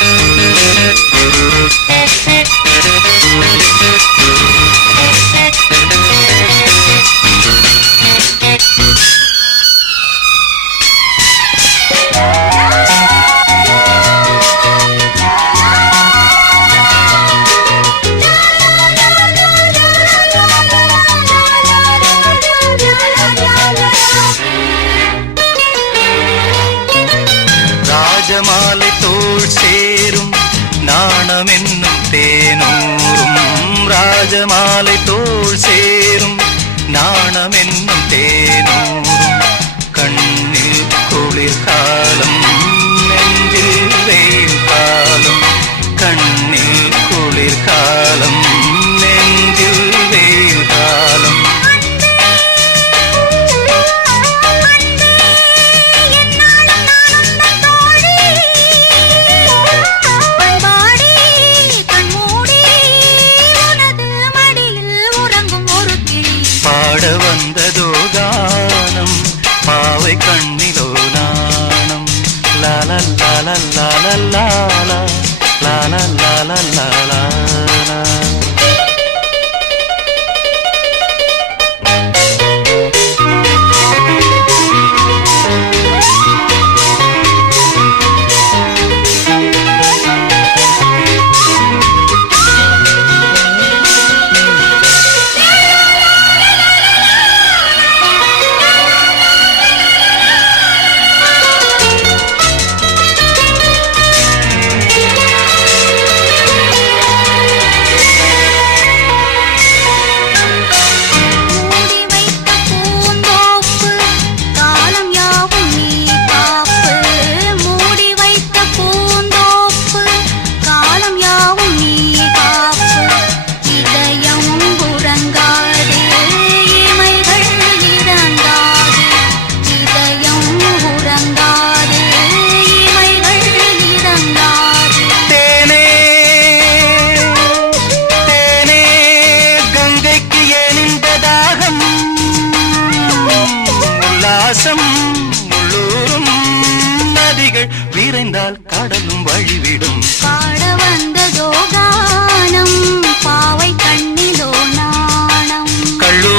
Thank you. வானம் என்னும் தேனூரும். ராஜமாலை தோல் சேரும். நாணம் பாட வந்ததோ கானம் பாவை கண்ணிலோ நாணம் லாலா லாலா லாலா லாலா லாலா லாலா லாலா விரைந்தால் கடலும் வழிவிடும். பாட வந்ததோ கானம் பாவை கண்ணிலோ நாணம். கள்ளோ